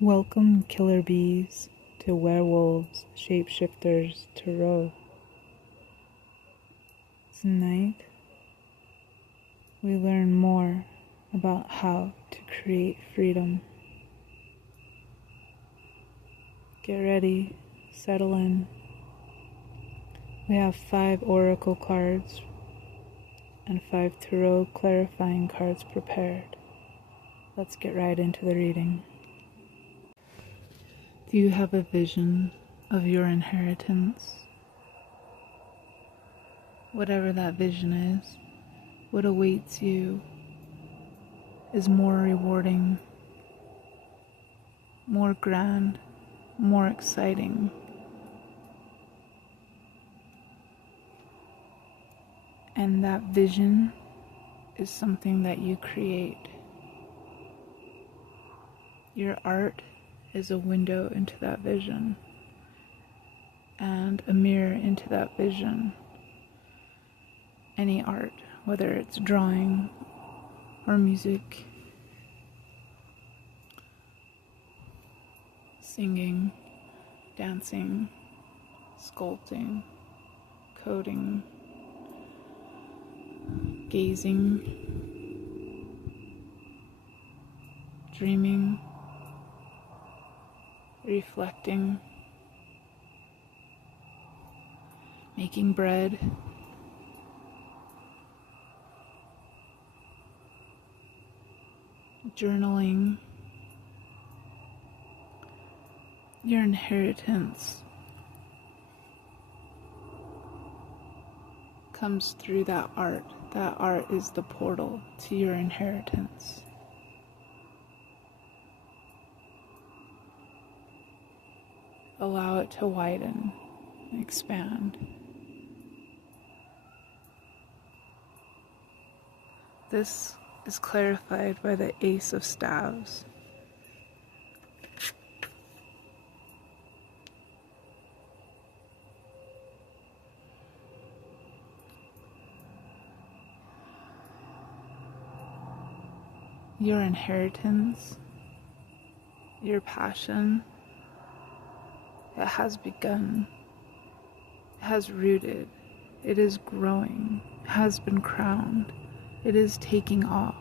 Welcome, killer bees, to werewolves, shapeshifters, to row. Tonight, we learn more about how to create freedom. Get ready, settle in. We have 5 oracle cards and 5 tarot clarifying cards prepared. Let's get right into the reading. Do you have a vision of your inheritance? Whatever that vision is, what awaits you is more rewarding, more grand, more exciting. And that vision is something that you create. Your art is a window into that vision and a mirror into that vision. Any art, whether it's drawing or music, singing, dancing, sculpting, coding, gazing, dreaming, reflecting, making bread, journaling. Your inheritance comes through that art. That art is the portal to your inheritance. Allow it to widen, expand. This is clarified by the Ace of Staves. Your inheritance, your passion, it has begun, it has rooted, it is growing, it has been crowned, it is taking off.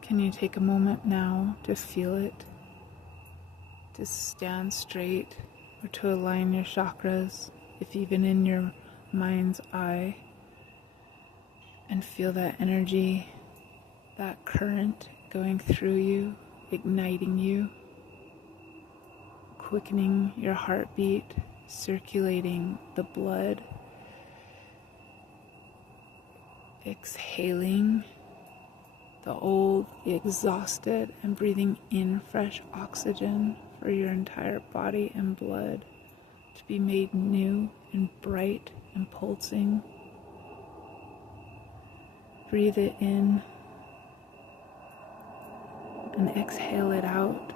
Can you take a moment now to feel it, to stand straight, or to align your chakras, if even in your mind's eye, and feel that energy, that current going through you, igniting you, quickening your heartbeat, circulating the blood, exhaling the old, the exhausted, and breathing in fresh oxygen for your entire body and blood to be made new and bright and pulsing. Breathe it in and exhale it out.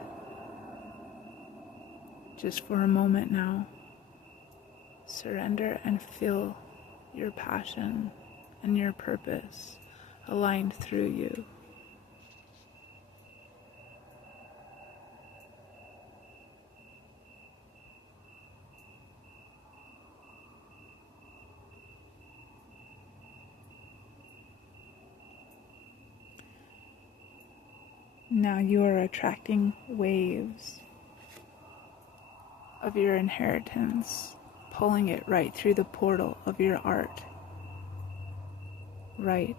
Just for a moment now, surrender and feel your passion and your purpose aligned through you. Now you are attracting waves of your inheritance, pulling it right through the portal of your art, right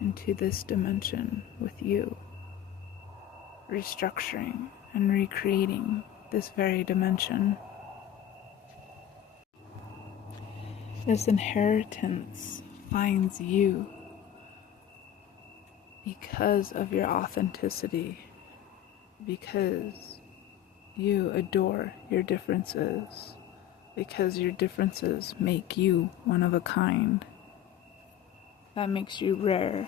into this dimension with you, restructuring and recreating this very dimension. This inheritance finds you because of your authenticity, because you adore your differences, because your differences make you one of a kind. That makes you rare,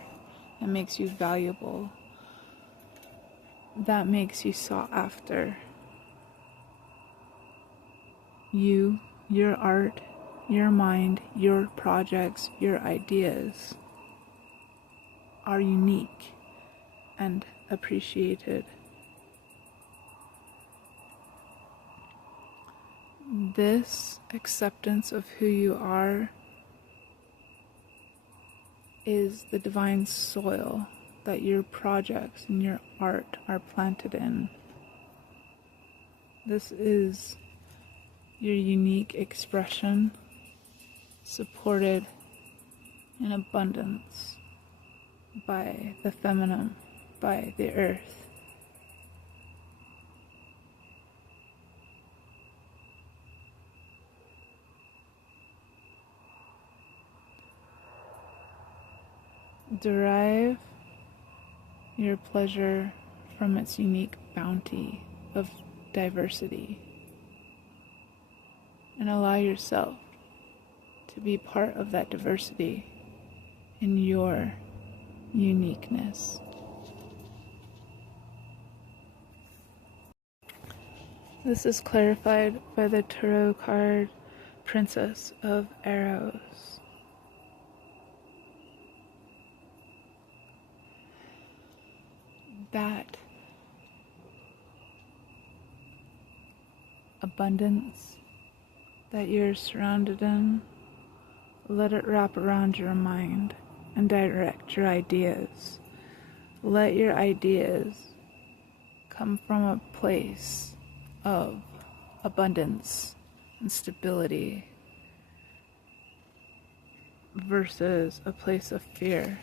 that makes you valuable, that makes you sought after. You, your art, your mind, your projects, your ideas are unique and appreciated. This acceptance of who you are is the divine soil that your projects and your art are planted in. This is your unique expression, supported in abundance by the feminine, by the earth. Derive your pleasure from its unique bounty of diversity, and allow yourself to be part of that diversity in your uniqueness. This is clarified by the tarot card Princess of Arrows. That abundance that you're surrounded in, let it wrap around your mind and direct your ideas. Let your ideas come from a place of abundance and stability versus a place of fear.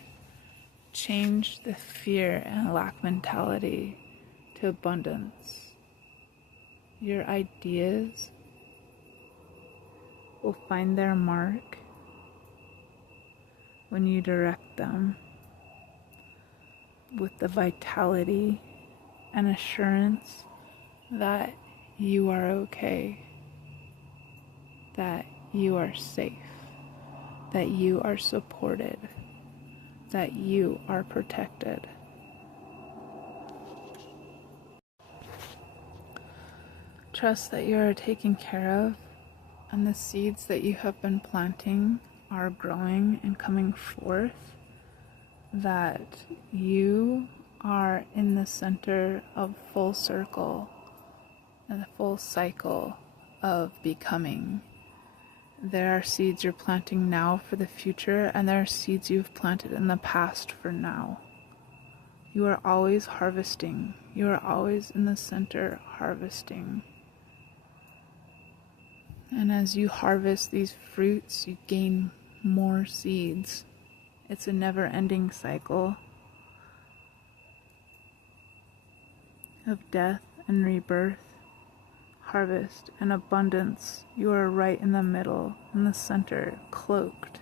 Change the fear and lack mentality to abundance. Your ideas will find their mark when you direct them with the vitality and assurance that you are okay, that you are safe, that you are supported, that you are protected. Trust that you are taken care of, and the seeds that you have been planting are growing and coming forth, that you are in the center of full circle and the full cycle of becoming. There are seeds you're planting now for the future, and there are seeds you've planted in the past for now. You are always harvesting. You are always in the center harvesting. And as you harvest these fruits, you gain more seeds. It's a never-ending cycle of death and rebirth, harvest and abundance. You are right in the middle, in the center, cloaked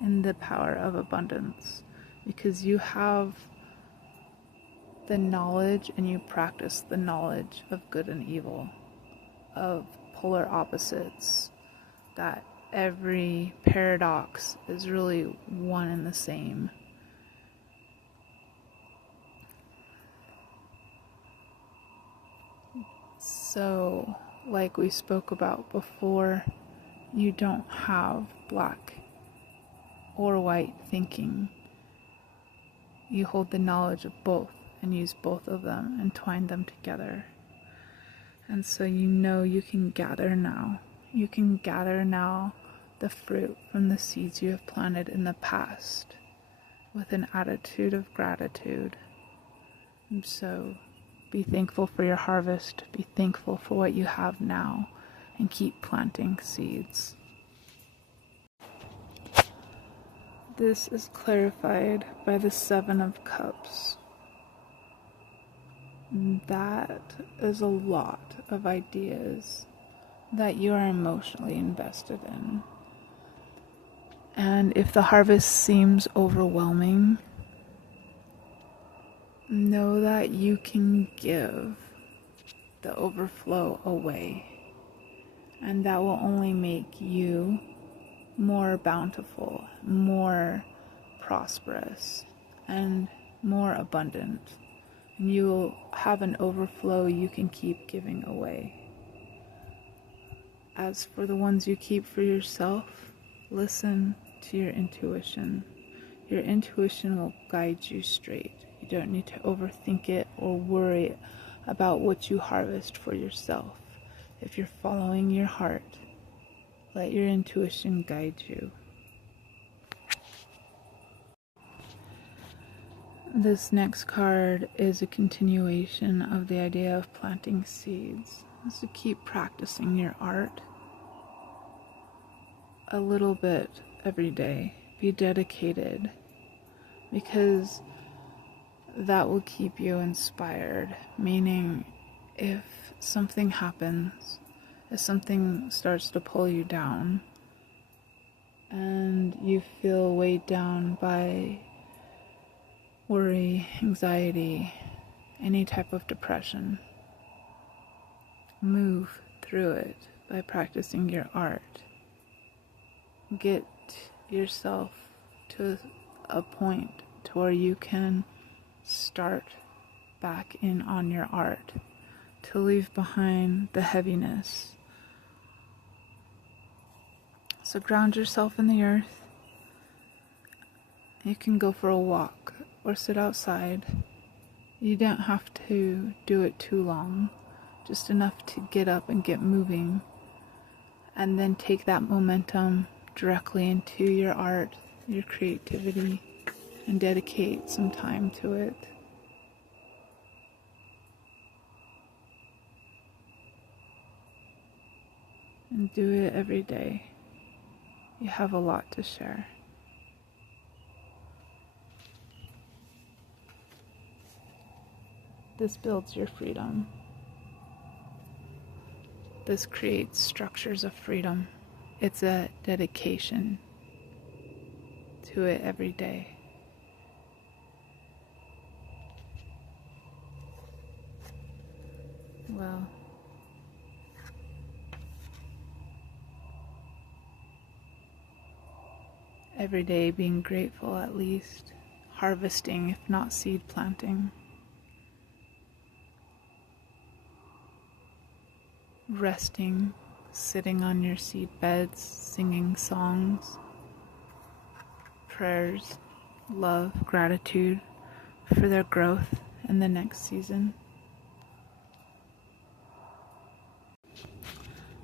in the power of abundance, because you have the knowledge and you practice the knowledge of good and evil, of polar opposites, that every paradox is really one and the same. So, like we spoke about before, you don't have black or white thinking. You hold the knowledge of both and use both of them and twine them together. And so you know you can gather now. You can gather now the fruit from the seeds you have planted in the past with an attitude of gratitude. And so be thankful for your harvest. Be thankful for what you have now, and keep planting seeds. This is clarified by the Seven of Cups. That is a lot of ideas that you are emotionally invested in. And if the harvest seems overwhelming, know that you can give the overflow away, and that will only make you more bountiful, more prosperous, and more abundant. And you will have an overflow you can keep giving away. As for the ones you keep for yourself, listen to your intuition. Your intuition will guide you straight. You don't need to overthink it or worry about what you harvest for yourself. If you're following your heart, let your intuition guide you. This next card is a continuation of the idea of planting seeds. So keep practicing your art a little bit every day. Be dedicated, because that will keep you inspired. Meaning, if something happens, if something starts to pull you down, and you feel weighed down by worry, anxiety, any type of depression, move through it by practicing your art. Get yourself to a point to where you can start back in on your art, to leave behind the heaviness. So ground yourself in the earth. You can go for a walk or sit outside. You don't have to do it too long, just enough to get up and get moving, and then take that momentum directly into your art, your creativity, and dedicate some time to it. And do it every day. You have a lot to share. This builds your freedom. This creates structures of freedom. It's a dedication to it every day. Well, every day being grateful, at least harvesting, if not seed planting. Resting, sitting on your seed beds, singing songs, prayers, love, gratitude for their growth in the next season.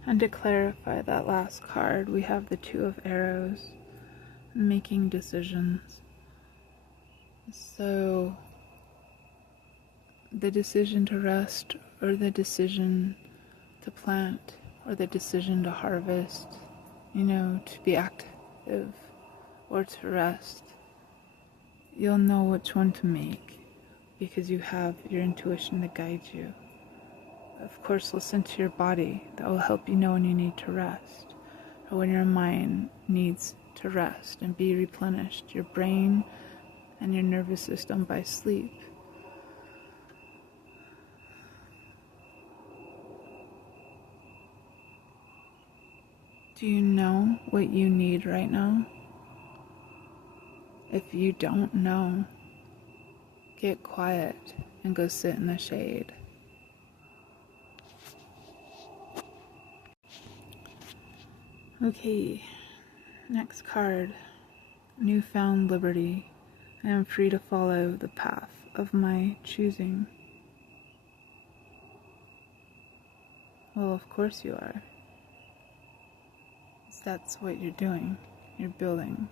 And to clarify that last card, we have the Two of Arrows, making decisions. So the decision to rest, or the decision to plant, or the decision to harvest, to be active or to rest, you'll know which one to make because you have your intuition to guide you. Of course, listen to your body. That will help you know when you need to rest, or when your mind needs to rest and be replenished, your brain and your nervous system by sleep. Do you know what you need right now? If you don't know, get quiet and go sit in the shade. Okay, next card. Newfound liberty. I am free to follow the path of my choosing. Well, of course you are. That's what you're doing. You're building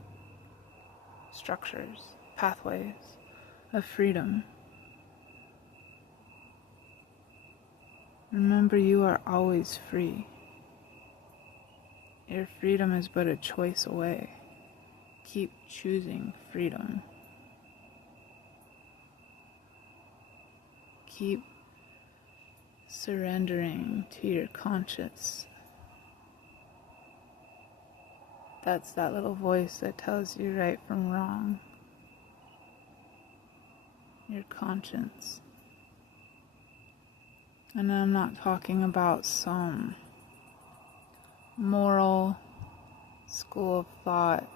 structures, pathways of freedom. Remember, you are always free. Your freedom is but a choice away. Keep choosing freedom. Keep surrendering to your conscience. That's that little voice that tells you right from wrong. Your conscience. And I'm not talking about some moral school of thought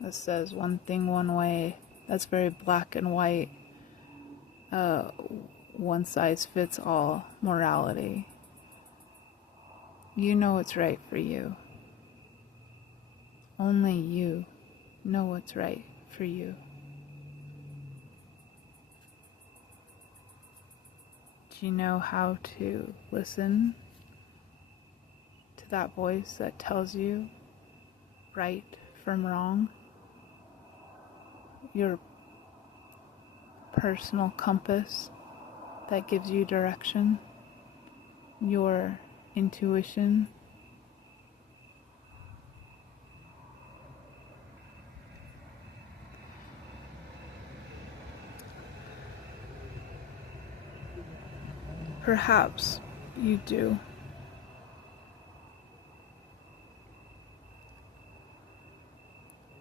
that says one thing one way. That's very black and white. One size fits all morality. You know what's right for you. Only you know what's right for you. Do you know how to listen to that voice that tells you right from wrong? Your personal compass that gives you direction, your intuition. Perhaps you do.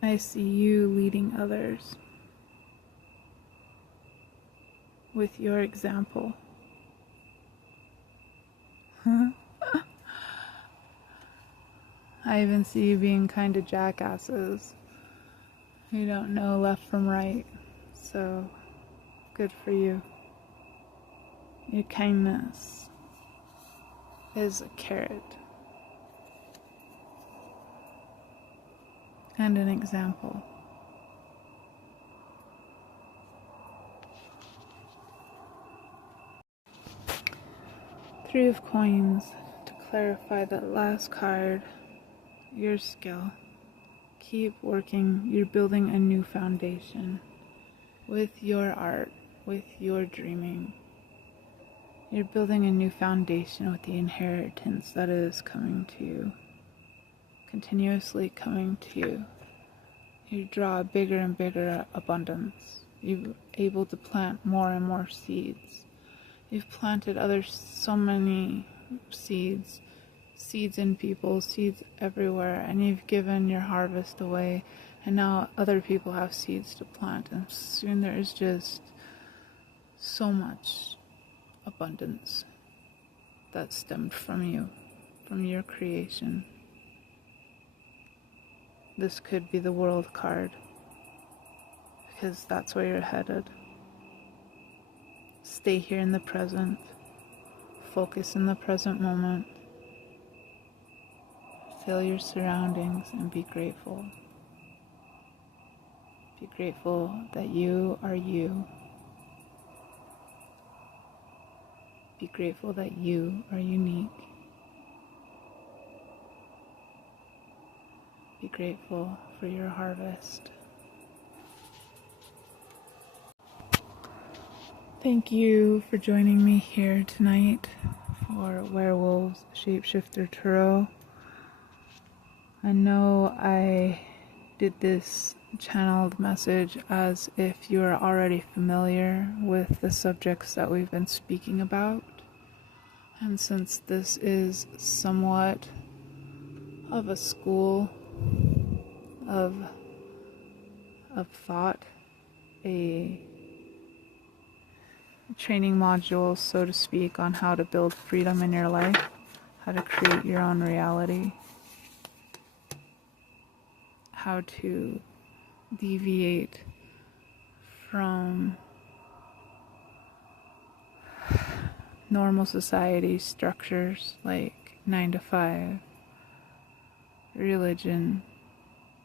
I see you leading others with your example. I even see you being kind of jackasses. You don't know left from right, so good for you. Your kindness is a carrot and an example. Three of coins to clarify that last card. Your skill. Keep working. You're building a new foundation with your art, with your dreaming. You're building a new foundation with the inheritance that is coming to you, continuously coming to you. You draw a bigger and bigger abundance. You're able to plant more and more seeds. You've planted so many seeds in people, seeds everywhere, and you've given your harvest away, and now other people have seeds to plant, and soon there is just so much abundance that stemmed from you, from your creation. This could be the world card, because that's where you're headed. Stay here in the present. Focus in the present moment. Feel your surroundings and be grateful. Be grateful that you are you. Be grateful that you are unique. Be grateful for your harvest. Thank you for joining me here tonight for Werewolves Shapeshifter Tarot. I know I did this channeled message as if you are already familiar with the subjects that we've been speaking about. And since this is somewhat of a school of thought, a training module, so to speak, on how to build freedom in your life, how to create your own reality, how to deviate from normal society structures like 9 to 5, religion,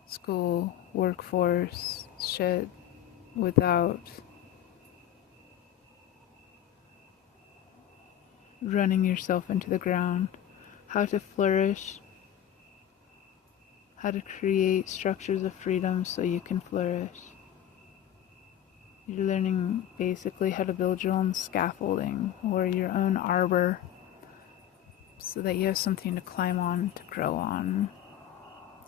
school, workforce, shit, without running yourself into the ground, how to flourish, how to create structures of freedom so you can flourish. You're learning basically how to build your own scaffolding or your own arbor so that you have something to climb on, to grow on,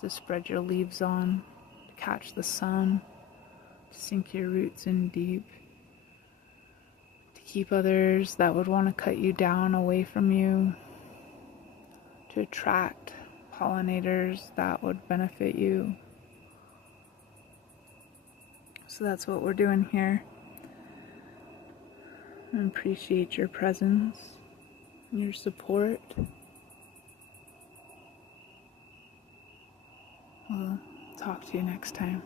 to spread your leaves on, to catch the sun, to sink your roots in deep, to keep others that would want to cut you down away from you, to attract pollinators that would benefit you. So that's what we're doing here. I appreciate your presence, your support. We'll talk to you next time.